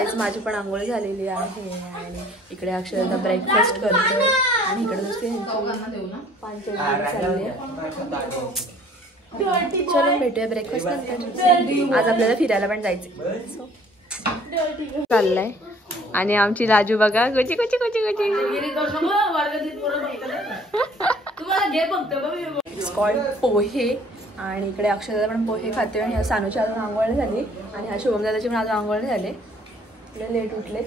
Guys माझी पण आंघोळ झालेली आहे आणि इकडे अक्षरशः ब्रेकफास्ट करतोय आणि इकडे नुसती चलो भेटूया ब्रेकफास्ट नंतर. आज आपल्याला फिरायला पण जायचं चाललंय आणि आमची लाजू बघा गुची गुची गुची गुची स्कॉल्ड पोहे आणि इकडे अक्षरशः पण पोहे खाते आणि सानूची अजून आंघोळ झाली आणि हा शुभम दादाची पण अजून आंघोळ झाले. इकडे लेट उठले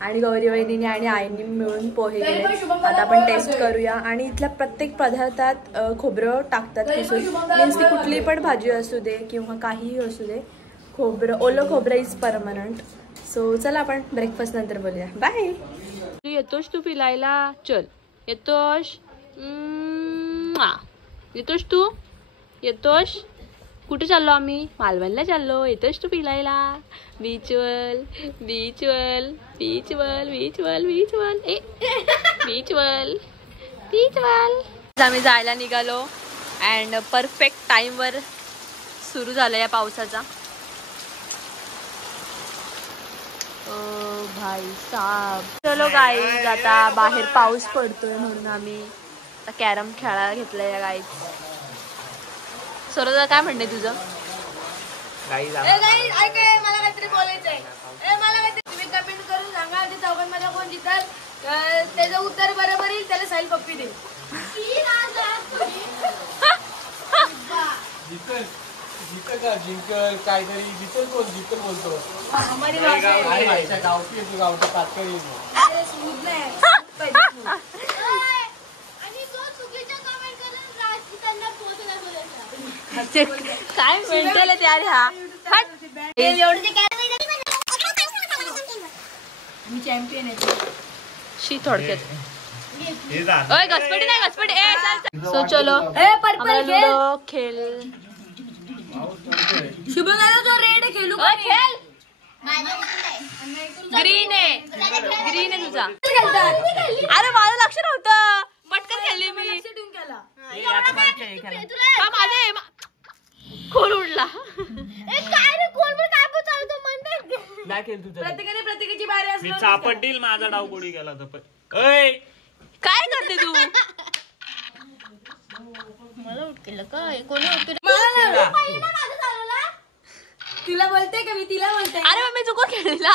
आणि गौरी वहिनीने आणि आईने मिळून पोहे केले. आता आपण टेस्ट करूया. आणि इथल्या प्रत्येक पदार्थात खोबरं टाकतात किसून. मीन्स ती कुठली पण भाजी असू दे किंवा काहीही असू दे खोबरं ओलं खोबरं इज परमनंट. सो चला आपण ब्रेकफास्ट नंतर बोलूया. बाय. तू येतोस तू पिलायला चल येतोस येतोस तू येतोस. कुठे चाललो आम्ही मालवणला चाललो. येतोस तू पिलायला बीचवल बीचवल बीचवल बीचवल बीचवल ए बीचवल बीचवल. आम्ही जायला निघालो अँड परफेक्ट टाइमवर सुरू झालं या पावसाचा. भाई साहब चलो गाईज आता बाहेर पाऊस पडतोय म्हणून आम्ही आता कॅरम खेळायला घेतलाय या गाईज. सरोदा काय म्हणणे तुझं. मला काहीतरी बोलायचंय. मला काहीतरी तुम्ही कमेंट करून सांगा ते चौघांमध्ये कोण जिंकल. त्याचं उत्तर बरोबर येईल त्याला साईल पप्पी दे. जिंकल काहीतरी जिंकल कोण जिंकल बोलतो. काय मेंटल आहे यार हा. मी चॅम्पियन आहे. शी थोडक्यात ओय घसपटी नाही घसपटी ए चल. सो चलो पर्पल खेल. शुभम दादा जो रेड आहे खेळू का. खेल ग्रीन आहे ग्रीन आहे तुझा. अरे माझं लक्ष नव्हतं पटकन खेळली मी. खोल उडला. प्रत्येकाने प्रत्येकाची बारी असते. चापटील माझा डाव गोडी गेला तर काय करते तू. मला उठकेलं काय कोणी तिला बोलते का मी तिला बोलते. अरे मग मी चुकून खेळला.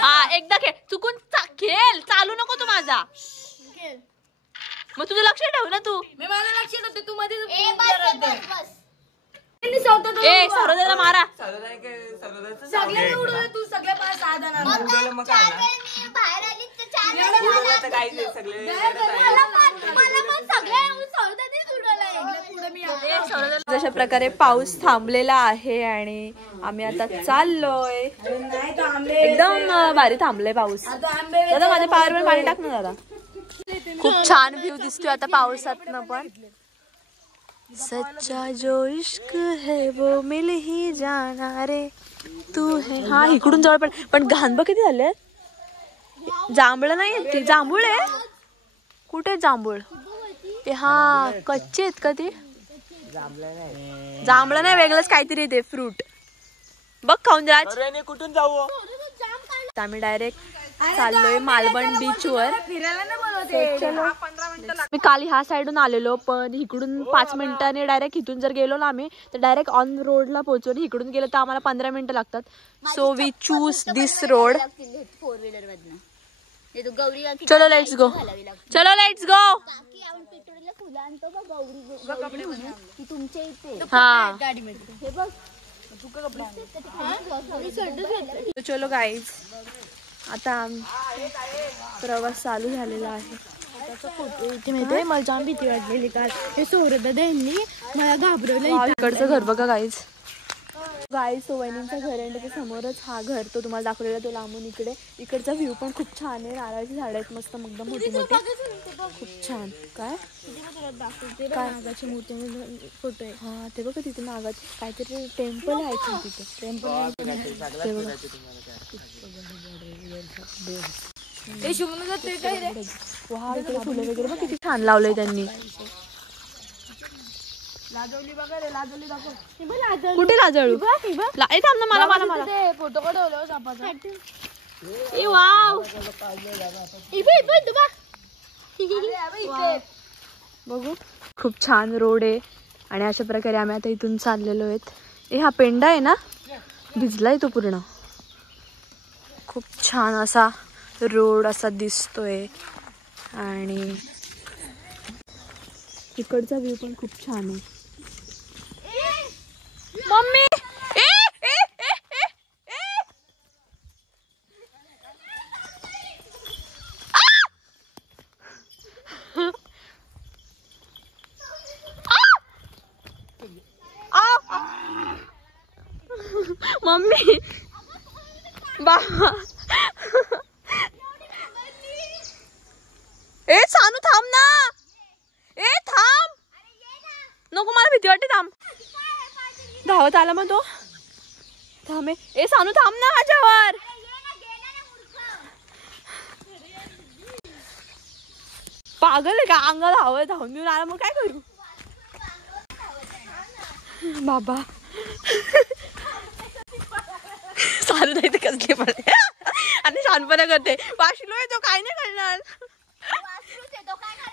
हा एकदा खेळ चुकून खेळ चालू नको तू माझा. मग तुझं लक्ष ठेव ना तू. मी माझं लक्ष ठेवते तू मध्ये. सरोदाला मारा. सगळ्यांना उडवलं तू सगळ्या पाच जशा प्रकारे पाऊस थांबलेला आहे आणि आम्ही आता चाललोय. एकदम भारी थांबलाय पाऊस. दादा माझ्या पायावर पाणी टाक ना दादा. खूप छान व्ह्यू दिसतोय आता पावसातनं पण. सच्चा जो इश्क है वो मिल ही जाना रे तू है. हा इकडून जवळ पण घाण बघ किती झाले. जांभळं नाही ती जांभूळ आहे. कुठे जांभूळ. हा कच्चे आहेत का ते. जांभळं नाही वेगळंच काहीतरी ते फ्रूट बघ खाऊन राज. कुठून जाऊ. आम्ही डायरेक्ट चाललोय मालवण बीच वर. मी काल ह्या साईडून आलेलो पण इकडून 5 मिनिटांनी डायरेक्ट इथून जर गेलो ना आम्ही तर डायरेक्ट ऑन रोडला पोहोचू. आणि इकडून गेलो तर आम्हाला 15 मिनिटं लागतात. So we choose this road. चलो लेट्स गो. चलो लेट्स गो. हा चलो गाईज आता प्रवास चालू झालेला आहे. फोटो इथे माहितीये मला जाम भीती वाटलेली काल. हे सौरदा यांनी मला घाबरवलं. इकडचं घर बघा गाईज. गाईज सोवैनींचं घर आहे त्याच्या समोरच हा घर तो तुम्हाला दाखवलेला तो लांबून. इकडचा व्ह्यू पण खूप छान आहे. नारळाची झाडं आहेत मस्त एकदम मोठी मोठी खूप छान. काय नागाची मूर्ती फोटो आहे. हा ते बघा तिथे नागाची काहीतरी टेम्पल आहे तिथे. टेम्पल फुलं वगैरे बघ किती छान लावलंय त्यांनी. लाजवली बघा रे, लाजवली दाखव. कुठे लाजळू थांब ना मला मला मला ते फोटो काढवलं सापाचा. ए वाव बघू खूप छान रोड आहे आणि अशा प्रकारे आम्ही आता इथून चाललेलो आहेत. हा पेंडा आहे ना, भिजलाय तो पूर्ण. खूप छान असा रोड असा दिसतोय आणि इकडचा व्ह्यू पण खूप छान आहे. मम्मी मम्मी बाबा ए सानू थांब ना. ए थांब नको मला भीती वाटते. थांब धावत आला मग तो. थांब ए सानू थांब ना माझ्यावर. पागल आहे का अंगाला हवं धावून घेऊन आला मग काय करू बाबा. सानू नाही तर कसले पडते आणि शानपणा करते. वाशिलो आहे तो काय नाही करणार.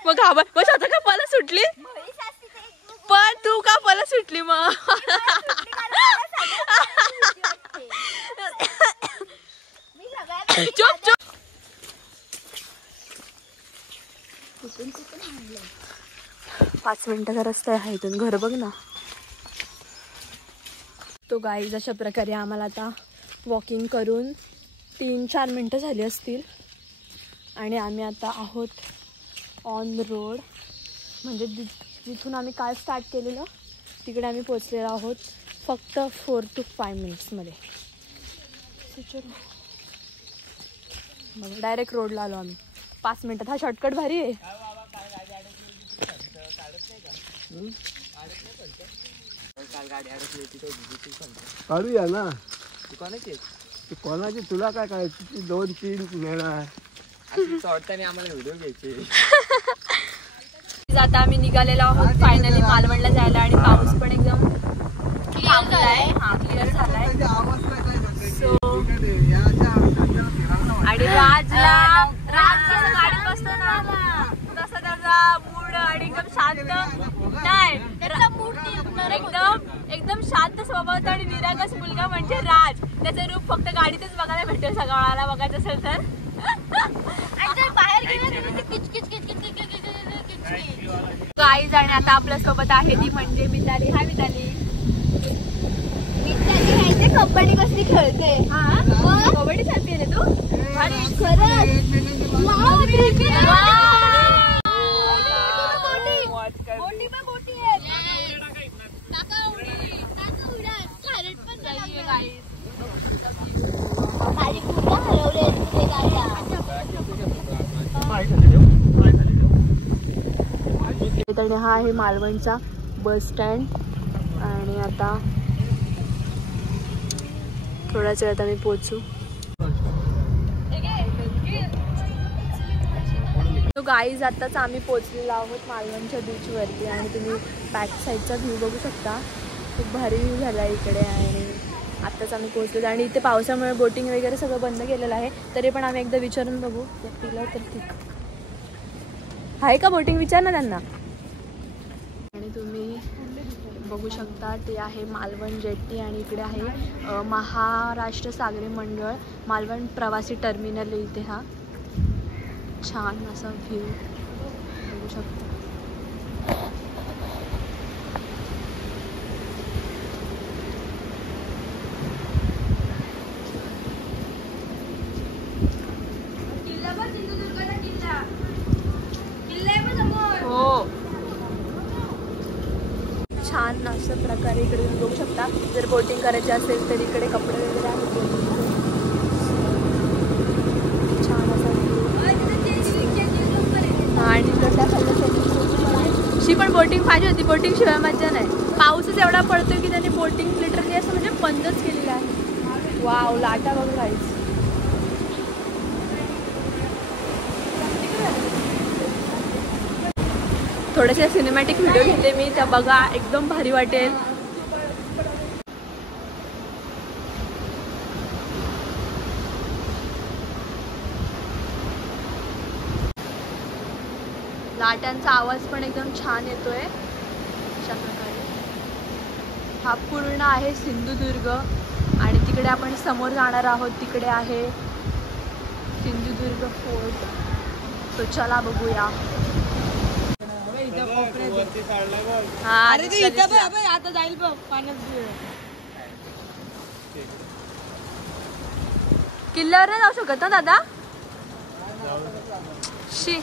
मग घाबर मग स्वतः का पला सुटली. पण तू का पला सुटली मग. चुप चुप. 5 मिनिटाचा रस्ता आहे इथून. घर बघ ना. तो गाईज अशा प्रकारे आम्हाला आता वॉकिंग करून 3-4 मिनटं झाली असतील आणि आम्ही आता आहोत ऑन रोड. म्हणजे जिथून आम्ही काल स्टार्ट केलेलं तिकडे आम्ही पोचलेलो आहोत फक्त 4 to 5 मिनिट्समध्ये. डायरेक्ट रोडला आलो आम्ही 5 मिनिटात. हा शॉर्टकट भारी आहे. काढूया ना. कोणाची तुला काय करायची. 2-3 मिळणार आम्हाला व्हिडिओ घ्यायचे. आता आम्ही निघालेलो आहोत फायनली मालवणला जायला आणि पाऊस पण एकदम थांबलाय. हा क्लिअर झालाय. आणि राजला गाडीत बसतो ना तसा त्याचा मूड आणि एकदम शांत नाही एकदम शांत स्वभावाचा आणि निरागस मुलगा म्हणजे राज. त्याचं रूप फक्त गाडीतच बघायला भेटेल. सगळ्याला बघायचं असेल तर बाहेर गाईज. आणि आता आपल्या सोबत आहे ती म्हणजे मिताली. हाय मिताली. कबड्डी कसली खेळते. कबड्डी खेळते ना तू. अरे आणि हा आहे मालवणचा बस स्टँड. आणि आता थोड्याच वेळात आम्ही पोहोचू. तो गाईज आत्ताच आम्ही पोहोचलेलो आहोत मालवणच्या बीचवरती आणि तुम्ही बॅक साईडचा व्ह्यू बघू शकता. खूप भारी व्ह्यू झाला आहे इकडे. आणि आत्ताच आम्ही पोहोचलो आणि इथे पावसामुळे बोटिंग वगैरे सगळं बंद केलेलं आहे. तरी पण आम्ही एकदा विचारून बघू तिला तर ठीक आहे का बोटिंग. विचार ना त्यांना. आणि तुम्ही बघू शकता ते आहे मालवण जेट्टी आणि इकडे आहे महाराष्ट्र सागरी मंडळ मालवण प्रवासी टर्मिनल. इथे हा छान असा व्ह्यू बघू शकता. हो छान असं प्रकारे इकडे तुम्ही बघू शकता. जर बोटिंग करायची असेल तर इकडे कपडे वगैरे आहेत. छान असा आणि शी पण बोटिंग पाहिजे होती. बोटिंग शिवाय मजा नाही. पाऊसच एवढा पडतोय की त्याने बोटिंग लिटरली असं म्हणजे बंदच केलेलं आहे. वाव लाटा बघ गाईज. थोडेसे सिनेमॅटिक व्हिडिओ घेते मी, त्या बघा, एकदम भारी वाटेल. लाटांचा आवाज पण एकदम छान येतोय. अशा प्रकारे हा पूर्ण आहे सिंधुदुर्ग आणि तिकडे आपण समोर जाणार आहोत. तिकडे आहे सिंधुदुर्ग फोर्ट. तो चला बघूया. हा दिसला. आता जाईल बघ पाण्यात. किल्ल्यावर नाही जाऊ शकत ना दादा? शी,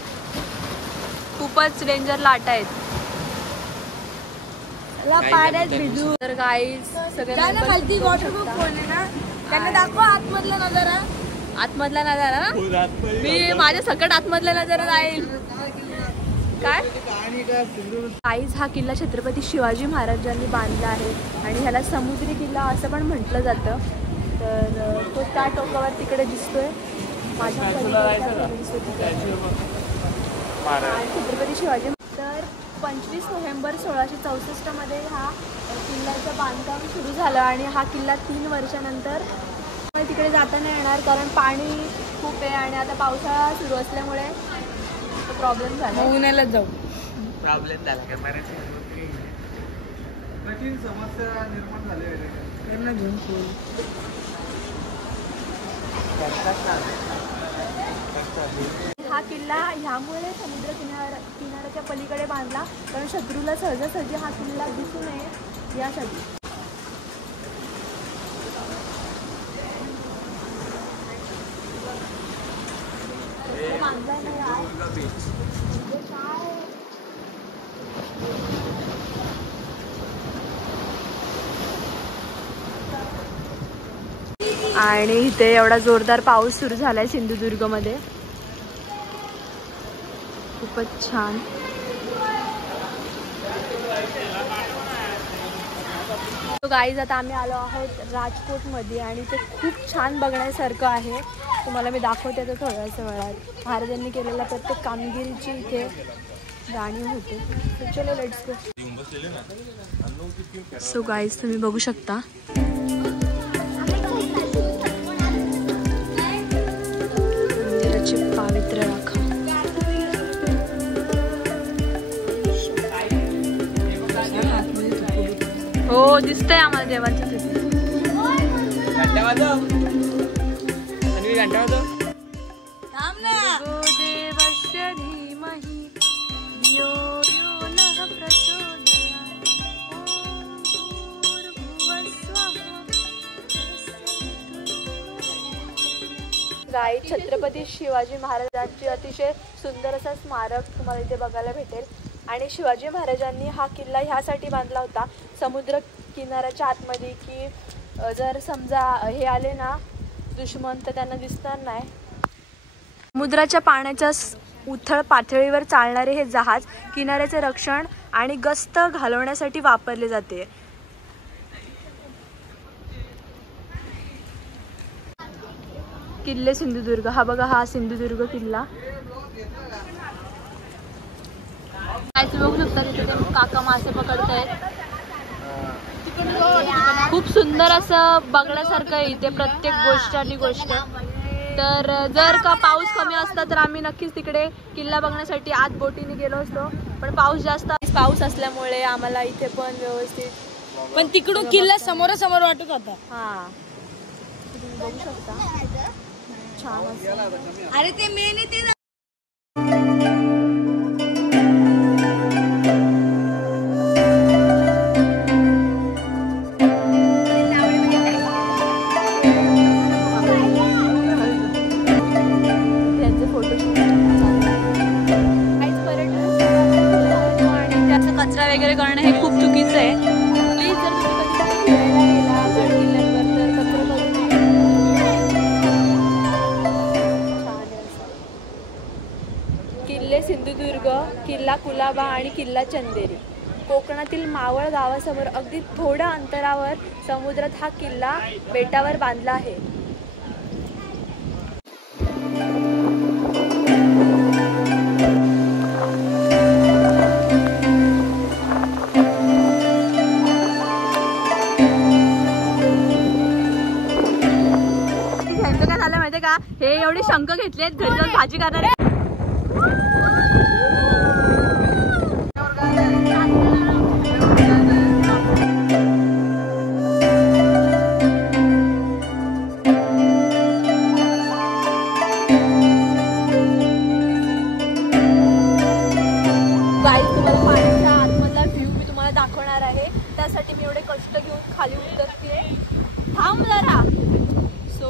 खूपच डेंजर लाटा आहेत. पाण्यात भिजू. तर गाईज त्यांना खालती वॉटरप्रूफ फोन आहे ना, त्यांना दाखवा आतमधला नजारा. आतमधला नजारा ना, मी माझ्या सकट आतमधला नजारा जाईल. काय गाईज, हा किल्ला छत्रपती शिवाजी महाराजांनी बांधला आहे आणि ह्याला समुद्री किल्ला असं पण म्हटलं जातं. तर तो त्या टोकावर तिकडे दिसतोय. माझ्या छत्रपती शिवाजी. तर 25 नोव्हेंबर 1664 मध्ये हा किल्ल्याचं बांधकाम सुरू झालं आणि हा किल्ला 3 वर्षानंतर तिकडे जाता नाही येणार, कारण पाणी खूप आहे आणि आता पावसाळा सुरू असल्यामुळे प्रॉब्लेम झाला. उन्हाळ्यात जाऊ. प्रॉब्लेम झाला का कठीण समस्या निर्माण झाली हा किल्ला ह्यामुळे समुद्र किनाऱ्याच्या पलीकडे बांधला, कारण शत्रूला सहजासहजी हा किल्ला दिसू नये यासाठी. आणि इथे एवढा जोरदार पाऊस सुरू झालाय सिंधुदुर्गमध्ये. खूपच छान. गाईज, आता आम्ही आलो आहोत राजकोटमध्ये आणि ते खूप छान बघण्यासारखं आहे. तुम्हाला मी दाखवते आता थोड्याशा वेळात. महाराजांनी केलेल्या प्रत्येक कामगिरीची इथे जाणीव होते. चलो लेट्स गो. सो गाईज, तुम्ही बघू शकता मंदिराची पावित्र्य राखा. हो, दिसतंय आम्हाला देवाचं तिथे. देवस्य धीमहि धियो यो नः प्रचोदयात्. ओम भूर्भुवः स्वः. गाई, छत्रपती शिवाजी महाराजांची अतिशय सुंदर असा स्मारक तुम्हाला इथे बघायला भेटेल. आणि शिवाजी महाराजांनी हा किल्ला ह्यासाठी बांधला होता समुद्र किनाऱ्याच्या आतमध्ये, की जर समजा हे आले ना दुश्मन, तर त्यांना दिसणार नाही. समुद्राच्या पाण्याच्या उथळ पातळीवर चालणारे हे जहाज किनाऱ्याचे रक्षण आणि गस्त घालवण्यासाठी वापरले जाते. किल्ले सिंधुदुर्ग. हा बघा, हा सिंधुदुर्ग किल्ला. बघू शकता तिथे काका मासे पकडतायत. खूप सुंदर असं बघण्यासारखं आहे इथे प्रत्येक गोष्ट आणि गोष्ट. तर जर का पाऊस कमी असता तर आम्ही नक्कीच तिकडे किल्ला बघण्यासाठी आत बोटीने गेलो असतो, पण पाऊस असल्यामुळे आम्हाला इथे पण व्यवस्थित, पण तिकडून किल्ला समोरासमोर वाटत होता. हा, तुम्ही बघू शकता छान असं. अरे ते मेन ते वगैरे करणं हे खूप चुकीचं आहे. प्लीज जर तुम्ही कधी फिरायला गेला गड किल्ल्यांवर तर कचरा करू नये. छान आहे असं. किल्ले सिंधुदुर्ग, किल्ला कुलाबा आणि किल्ला चंदेरी. कोकणातील मावळ गावासमोर अगदी थोड्या अंतरावर समुद्रात हा किल्ला बेटावर बांधला आहे. एवढे शंख घेतलेत घरी जाऊन भाजी करणार आहे. दाखवणार आहे त्यासाठी मी एवढे कष्ट घेऊन खाली उतरते. थांब जरा. सो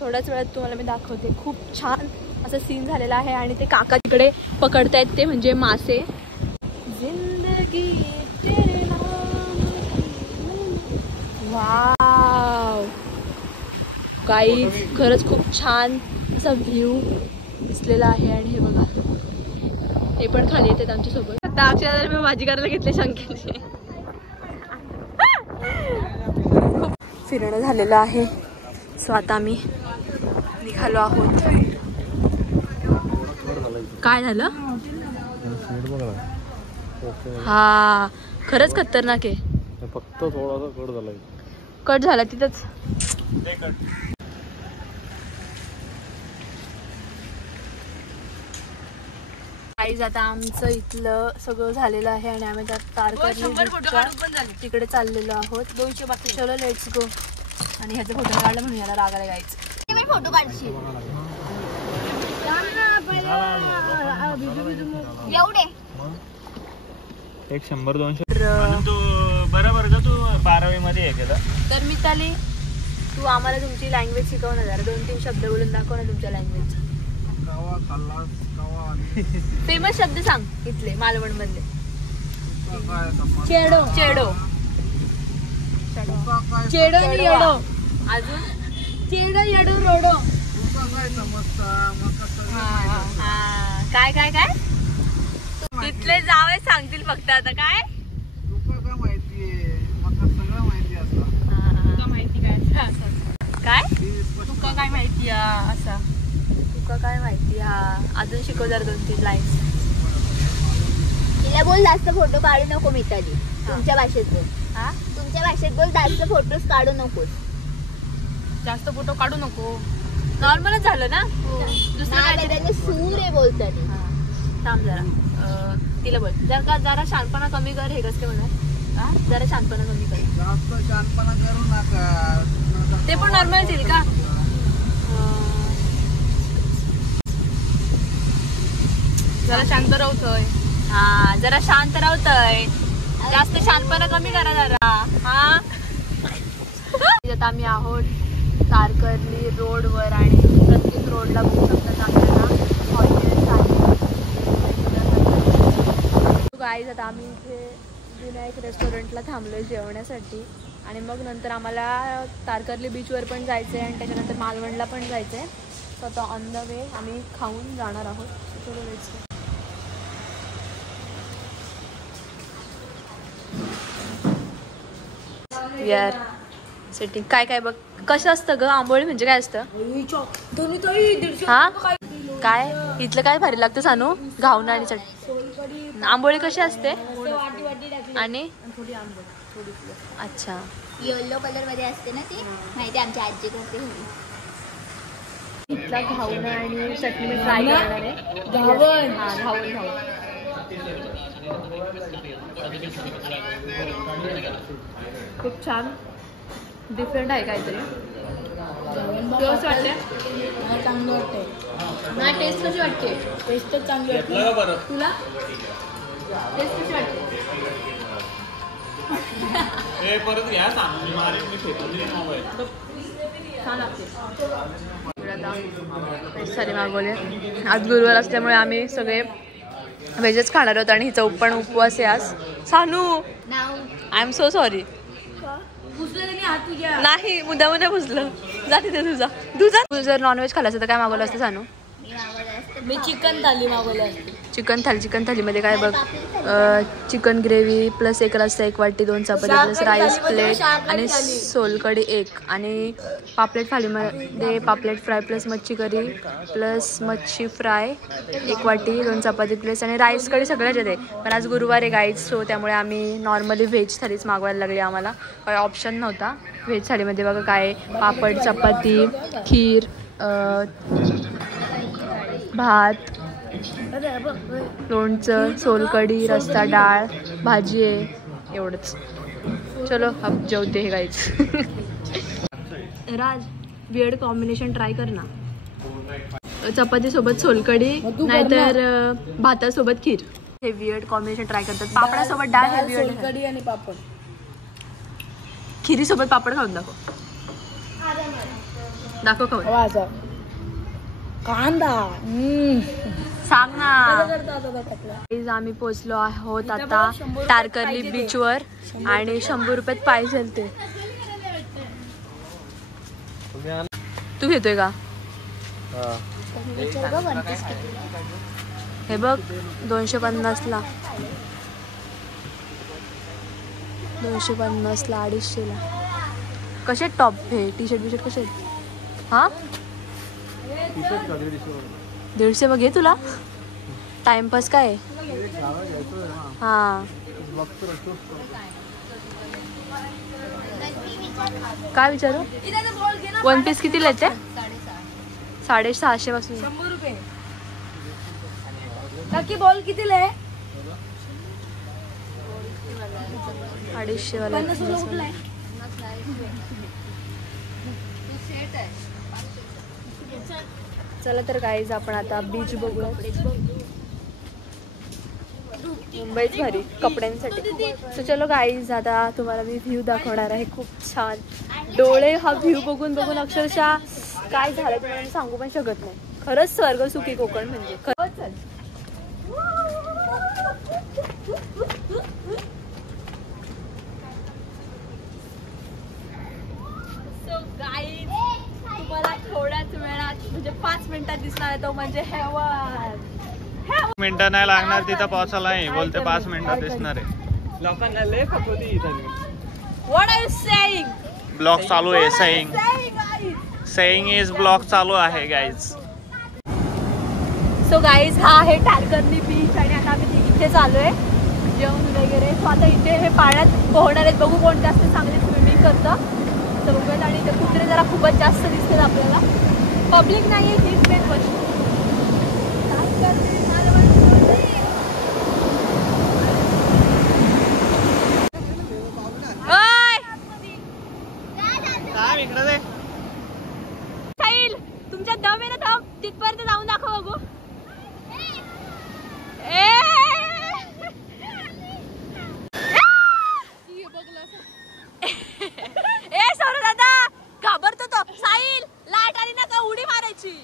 थोड्याच वेळात तुम्हाला मी दाखवते. खूप छान असं सीन झालेला आहे आणि ते काका तिकडे पकडतायत ते म्हणजे मासे. जिंदगी तेरे नाम. वाव गाईज खरंच खूप छान असा व्ह्यू दिसलेला आहे. आणि हे बघा हे पण खाली येतात आमच्यासोबत. आता अक्षराला मी भाजी करायला घेतले शंकेची. खूप फिरणं झालेलं आहे. सो आता आम्ही निघालो आहोत. काय झालं? हा खरंच खतरनाक आहे. फक्त थोडासा कट झालाय. कट झाला तिथंच. आता आमचं इथलं सगळं झालेलं आहे आणि आम्ही तारकर्ली तिकडे चाललेलो आहोत. 200 बाकी. चलो लेट्स गो. आणि ह्याचे फोटो काढलं म्हणून याला रागाला गायचं. फोटो काढशील एवढे 100-200. तू बरोबर का तू 12वी मध्ये आहे का? तर मिताली तू आम्हाला तुमची लँग्वेज शिकव ना जरा. 2-3 शब्द बोलून दाखव ना तुमच्या लँग्वेज. फेमस शब्द सांग इथले मालवण मधले. चेडो. चेडो चेडो आणि येडो. अजून चेडो येडो रोडो. काय काय काय तिथले जावे सांगतील फक्त. आता काय काय तुका काय माहिती असा. तुका काय माहिती. हा अजून शिकव जरा 2-3 लाईन. तिला बोल जास्त फोटो काढू नको मिताली. तुमच्या भाषेत बोल. हा तुमच्या भाषेत बोल. जास्त फोटोज काढू नकोस. जास्त फोटो काढू नको. नॉर्मलच झालं ना. दुसरं काय सूर आहे बोलताना. थांब जरा. तिला बोल जरा शांतपणा कमी कर. हे कसं काय म्हणणार. जरा शांतपणा कमी कर. जास्त शांतपणा करू नका. ते पण नॉर्मल येईल का. जरा शांत राहतोय. हा जरा शांत राहतोय. जास्त शांतपणा कमी करा जरा. हा आता आम्ही आहोत तारकर्ली रोडवर आणि प्रत्येक रोडला बघू शकतात आपल्याला हॉटेल्स आहेत. गाईज आता आम्ही इथे विनायक रेस्टॉरंटला थांबलोय जेवण्यासाठी आणि मग नंतर आम्हाला तारकर्ली बीचवर पण जायचं आहे आणि त्याच्यानंतर मालवणला पण जायचं आहे. सो आता ऑन द वे आम्ही खाऊन जाणार आहोत. चलो लेट्स गो. यार सेटिंग काय काय बघ कसं असतं ग. आंबोळी म्हणजे काय असतं. हा काय इथलं काय भारी लागतं सानू. घावणं आणि चटणी. आंबोळी कशी असते आणि अच्छा येलो कलर मध्ये असते ना ती माहिती. आमच्या आजी करते. इथला घावणं आणि चटणी मी ट्राय करणार आहे. घावण. हा घावण घावण. खूप छान डिफरंट आहे काहीतरी. कसं वाटते. चांगलं वाटतंय. मला टेस्ट कशी वाटते. टेस्ट चांगली वाटते. तुला टेस्ट कशी वाटते. परत घ्या सांगून मारेल मी फेकून मोबाईल. छान लागते. सारे मागवले. आज गुरुवार असल्यामुळे आम्ही सगळे व्हेजच खाणार आहोत आणि हिचा पण उपवास आहे आज. Sanu I am so sorry. नाही मुद्दाम नाही पुसलं. जाते ते तुझा तू जर नॉनव्हेज खाल्लं असतं तर काय मागवलं असतं सानू. मी चिकन थाली मागवली असते. चिकन थालीमध्ये काय बघ चिकन ग्रेव्ही प्लस 1 रस्सा 1 वाटी 2 चपाती प्लस राईस प्लेट आणि सोलकढी 1 आणि पापलेट थालीमध्ये पापलेट फ्राय प्लस मच्छी करी प्लस मच्छी फ्राय 1 वाटी 2 चपाती प्लस आणि राईस कढी सगळ्याच येते. पण आज गुरुवार आहे गाईज. सो त्यामुळे आम्ही नॉर्मली व्हेज थालीच मागवायला लागली. आम्हाला काही ऑप्शन नव्हता. व्हेज थालीमध्ये बघा काय पापड चपाती खीर भात, लोणचं, सोलकढी, रस्सा, डाळ, भाजी आहे, एवढंच. चलो अब जेवते हे गाईच. राज वियर्ड कॉम्बिनेशन ट्राय कर ना. चपाती सोबत सोलकढी नाहीतर भातासोबत खीर. हे वियर्ड कॉम्बिनेशन ट्राय करतात. पापडासोबत डाळ, हे वियर्ड. सोलकढी आणि पापड. खिरी सोबत पापड खाऊन दाखव. दाखव खाऊन. कांदा सांग ना. आम्ही पोचलो आहोत आता तारकर्ली बीचवर आणि 100 रुपयात पाहिजे ते. तू घेतोय का? हे बघ 250ला, 250ला, 250ला. कसे टॉप हे टी शर्ट बिशर्ट कसे आहेत? हा 150 बघ. घे तुला टाइमपास काय. हा काय विचारू. 1 पीस कितीला येते? 650 पासून. 100 रुपये. नक्की बॉल कितीला आहे? 250 वाला. चला तर गाईज आपण आता बीच बघूया. मुंबईच भारी कपड्यांसाठी. सो चलो गाईज आता तुम्हाला मी व्ह्यू दाखवणार आहे. खूप छान डोळे हा व्ह्यू बघून बघून अक्षरशः काय झालं तुम्हाला सांगू पण शकत नाही. खरंच स्वर्ग सुखी कोकण म्हणजे खरंच. सो गाईज तुम्हाला थोड्याच वेळात म्हणजे 5 मिनिटात दिसणार आहे तो म्हणजे हेवन. मिनिटं नाही लागणार तिथं पोहोचायला. आहे बोलते 5 मिनिटात दिसणार आहे. लोकांना लय फसवती इथं. What are you saying? Blog चालू आहे. सेइंग इज ब्लॉग चालू आहे गाईज. सो गाईज हा आहे तारकर्ली बीच आणि आता आम्ही इथे चालू आहे जेवण वगैरे. सो आता इथे हे पाण्यात पोहणार आहेत. बघू कोण जास्त चांगले स्विमिंग करतं तर बघूयात. आणि इथे कुत्रे जरा खूपच जास्त दिसतात आपल्याला. पब्लिक नाही आहे हीच मेन गोष्ट. इकडे दे. साहिल तुमच्या दम आहे ना दम तिथपर्यंत जाऊन दाखव बघू. ए सौरव दादा घाबरतो तो. साहिल लाट आली ना का उडी मारायची.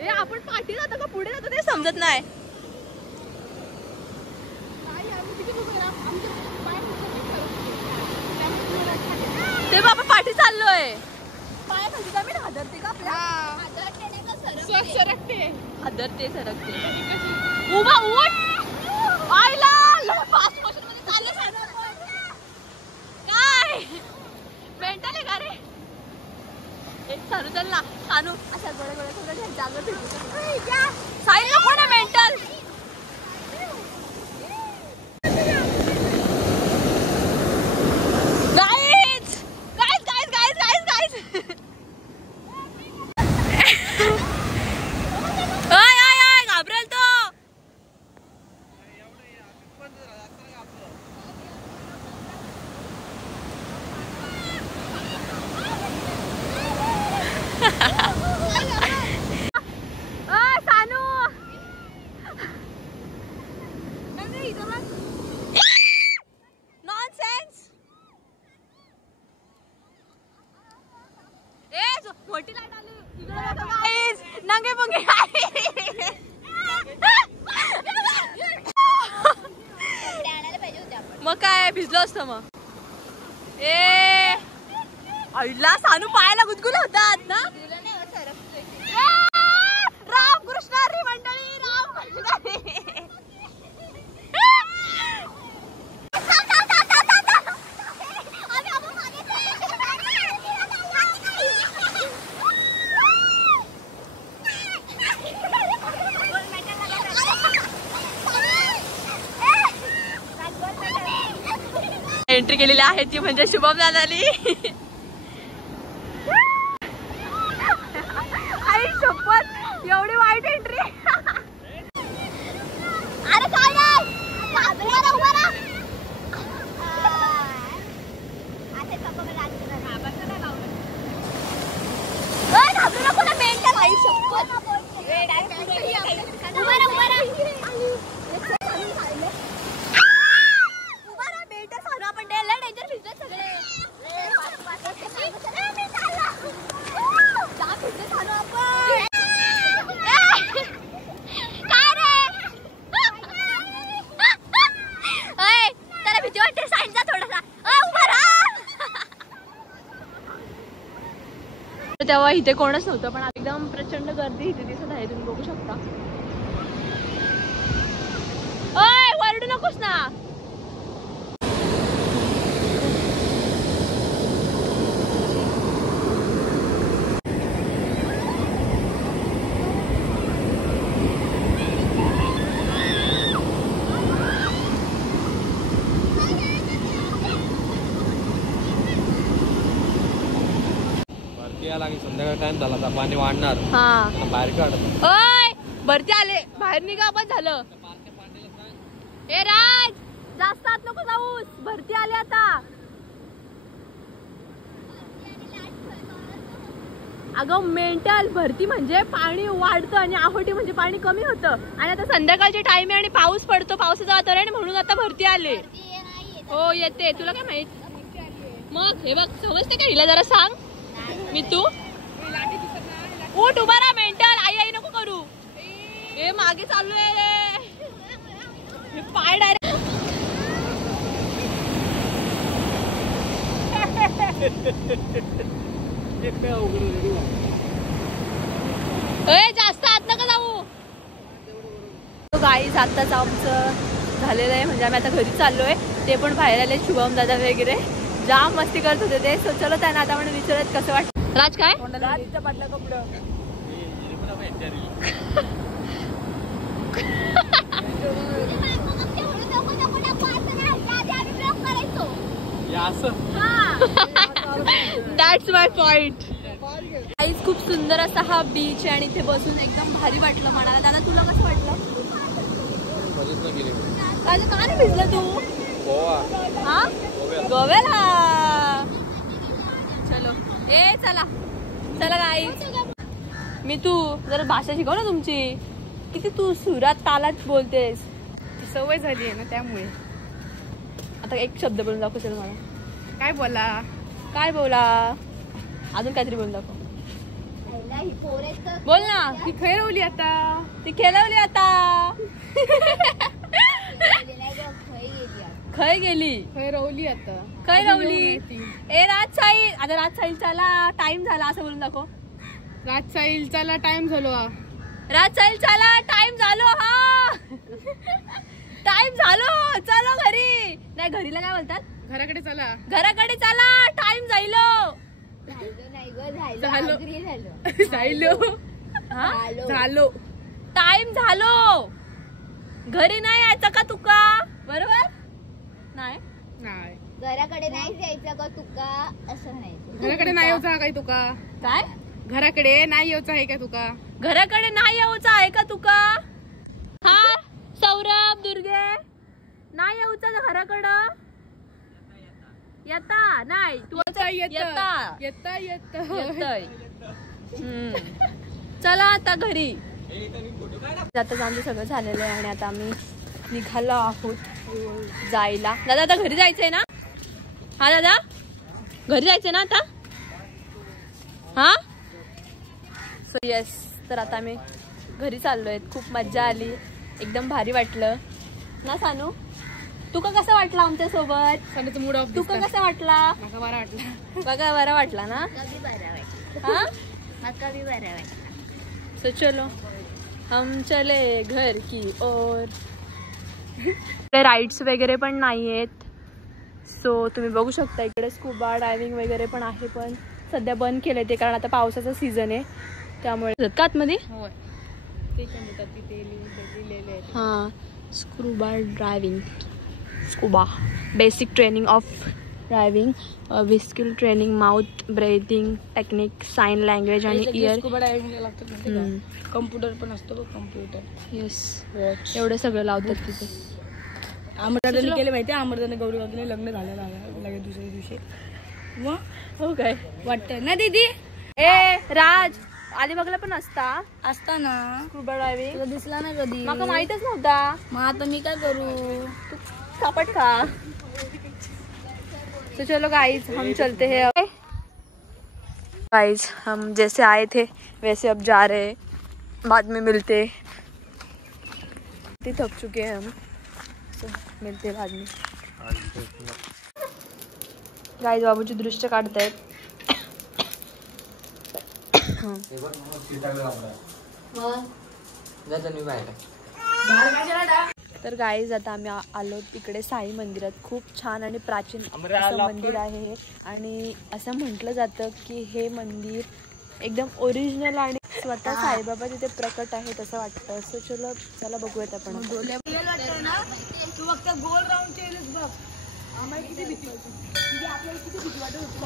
ए आपण पाठी जातो का पुढे जातो ते समजत नाही. ते बाबा पाठी चाललोय. पाया खाली का मी हादरते का आपल्या. हादरते सरकते. उभा उठ आईला फास्ट मोशन मध्ये चालले. काय मेंटल आहे का रे. एक चालू चल ना सानू. अशा गोळ्या गोळ्या सगळं जागा भेटू. साहिल नको ना मेंटल. घाबरेल तो. सानू नॉनसेन्स. मोठी लाट आली. नंगे पुंगे मग काय भिजलो असतं मग. ए आईला सानू पायाला गुदगुल होतात ना. रामकृष्ण हरी मंडळी रामकृष्ण हरी. एंट्री केलेली आहे ती म्हणजे शुभम दादानी. आई शपथ एवढी वाईट एंट्री. अरे काय नाही उभा राहा. घाबरू नको ना मेंटल. आई शपथ उभा राहा. तेव्हा इथे कोणच नव्हतं पण एकदम प्रचंड गर्दी इथे दिसत आहे. तुम्ही बघू शकता. ओय वरडू नकोस ना. संध्याकाळ टाइम झाला आता पाणी वाढणार. हा बाहेर काढत. ओय भरती आले बाहेर निघा. आपण झालं. ए राज जास्त आत नको जाऊस. भरती आले आता. अगं मेंटल भरती म्हणजे पाणी वाढतं आणि आहोटी म्हणजे पाणी कमी होतं. आणि आता संध्याकाळचे टाइम आहे आणि पाऊस पडतो. पावसाचं वातावरण म्हणून आता भरती आले. हो येते. तुला काय माहित मग. हे बघ समजते का हिला जरा सांग. मी तू उठ उभा राहा. मेंटल आई आई नको करू. हे मागे चालू आहे रे. पाय डायरेक्ट. जास्त आत नका जाऊ. गाईज आत्ताच आमचं झालेलं आहे म्हणजे आम्ही आता घरी चाललोय. ते पण बाहेर आले शुभम दादा वगैरे जाम मस्ती करत होते ते. सो चलो त्यांना आता म्हणून विचारत कसं वाटत. राज काय पाटला कपडं दॅट्स माय पॉइंट. गाईज खूप सुंदर असा हा बीच आहे आणि इथे बसून एकदम भारी वाटलं मनाला. दादा तुला कसं वाटलं. का नाही भिजलं तू. हा गोव्याला. चलो ए चला चला गाईज. मी तू जरा भाषा शिकव ना तुमची. किती तू सुरात तालात बोलतेस. सवय झाली आहे ना त्यामुळे. आता एक शब्द बोलून दाखव. चल मला काय बोला. काय बोला. अजून काहीतरी बोलून दाखव. बोल ना. ती खेळवली आता. ती खेळवली आता. खय गेली. खेळवली आता. खय रवली. ए राज साईल. आता राज साईल चला टाइम झाला असं बोलून दाखव. राज साईल चला टाइम झालो. राज साईल चला टाइम झालो. हा टाइम झालो. चलो घरी. नाही घरीला काय बोलतात. घराकडे चला. घराकडे चला टाइम जायलो. झालो टाइम झालो. घरी नाही यायचं का तुका. बरोबर नाही. घराकडे नाही जायचं का तुका असं म्हणायचं. घराकडे नाही यायचं काय तुका. काय घराकडे नाही यायचं आहे का तुका. घराकडे नाही यायचं आहे का तुका. हा सौरभ दुर्गे नाही यायचं घराकडं. येता नाही तू येता. चला आता घरी. आता आमचं सगळं झालेलं आहे आणि आता आम्ही निघालो आहोत जायला. दादा आता घरी जायचंय ना. हा दादा घरी जायचंय ना आता. हा सो येस. तर आता आम्ही घरी चाललोय. खूप मज्जा आली. एकदम भारी वाटलं ना सानू. तुका कसं वाटलं आमच्या सोबत. Mood off. तुका कसं वाटला. बरा वाटला. बघा बरा वाटला ना. हा सो चलो हम चले घर की ओर. राईड्स वगैरे पण नाही आहेत. सो तुम्ही बघू शकता इकडे स्कुबा डायव्हिंग वगैरे पण आहे पण सध्या बंद केलंय ते कारण आता पावसाचा सीझन आहे त्यामुळे. का आतमध्ये हा scuba driving. Scuba basic training of driving, व्हिस्कल training, mouth breathing technique, sign language आणि इयर. कम्प्युटर पण असतो बघ, कम्प्युटर. येस, एवढं सगळं लावतात तिथे. अमरदाने केले माहिती आहे, अमरदाने गौरी वादने लग्न झालं लगेच दुसऱ्या दिवशी. मग हो काय वाटतं ना दीदी? ए राज, अलिबागला पण असता असताना स्कूबा ड्रायव्हिंग तुला दिसला ना कधी? मला माहितच नव्हता. मग आता मी काय करू? कापट खा. तो चलो गाइस, हम चलते हैं. गाइस, हम जैसे आए थे वैसे अब जा रहे हैं, बाद में मिलते. थक चुके हैं हम, तो मिलते हैं बाद में. गाइस, बाबूची दृश्य काढतायत. तर गाईज आता आम्ही आलो इकडे साई मंदिरात. खूप छान आणि प्राचीन असं मंदिर आहे हे. आणि असं म्हटलं जातं की हे मंदिर एकदम ओरिजिनल आणि स्वतः साईबाबा तिथे प्रकट आहेत असं वाटतं. असं चला बघूयात आपण. तू फक्त गोल राऊंड केलंस बघ. आम्हाला किती भीती वाटते, म्हणजे आपल्याला किती भीती वाटत होती.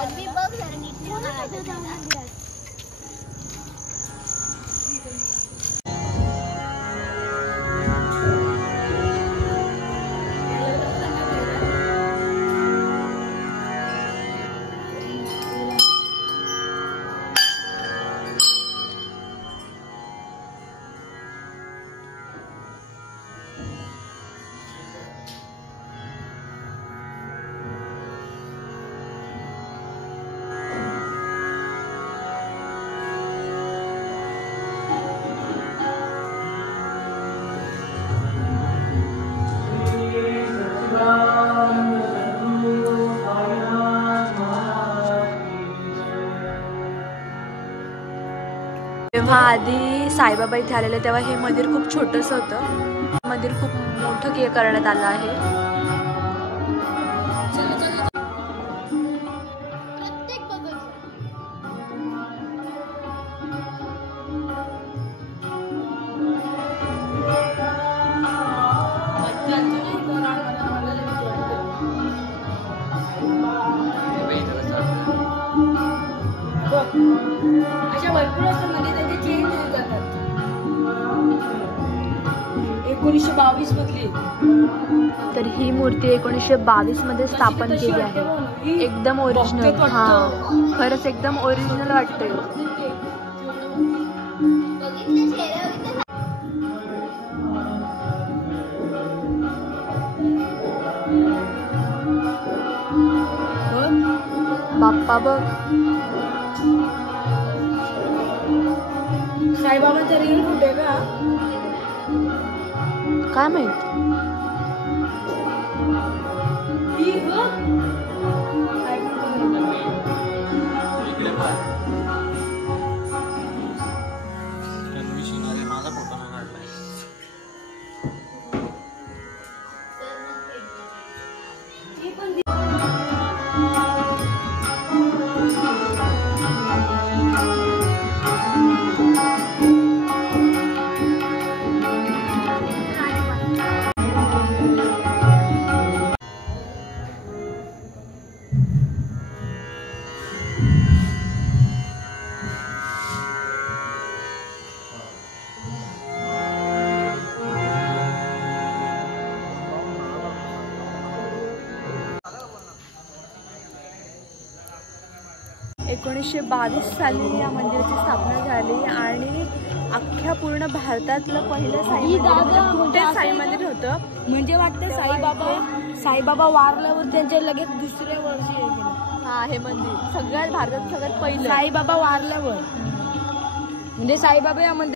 जेव्हा आधी साईबाबा इथे आलेले तेव्हा हे मंदिर खूप छोटंसं होतं. मंदिर खूप मोठं करण्यात आलं आहे. अशा भरपूर असं म्हणजे त्यांचे चेंज होत जातात. 1922 मधली. तर ही मूर्ती 1922 मध्ये स्थापन केली आहे. एकदम ओरिजिनल. हा, खरंच एकदम ओरिजिनल वाटते. बाप्पा बघ. साईबाबांचा रिअल कुठे का काय माहित. एकोणीसशे 22 साली या मंदिराची स्थापना झाली आणि अख्ख्या पूर्ण भारतातलं पहिलं साई मंदिर, साई मंदिर होतं. म्हणजे वाटतं साईबाबा वारल्यावर त्यांच्या लगेच दुसऱ्या वर्षी हे केलं. हा, हे मंदिर सगळ्यात भारतात सगळ्यात पहिलं. साईबाबा वारल्यावर म्हणजे साईबाबा या मंदिर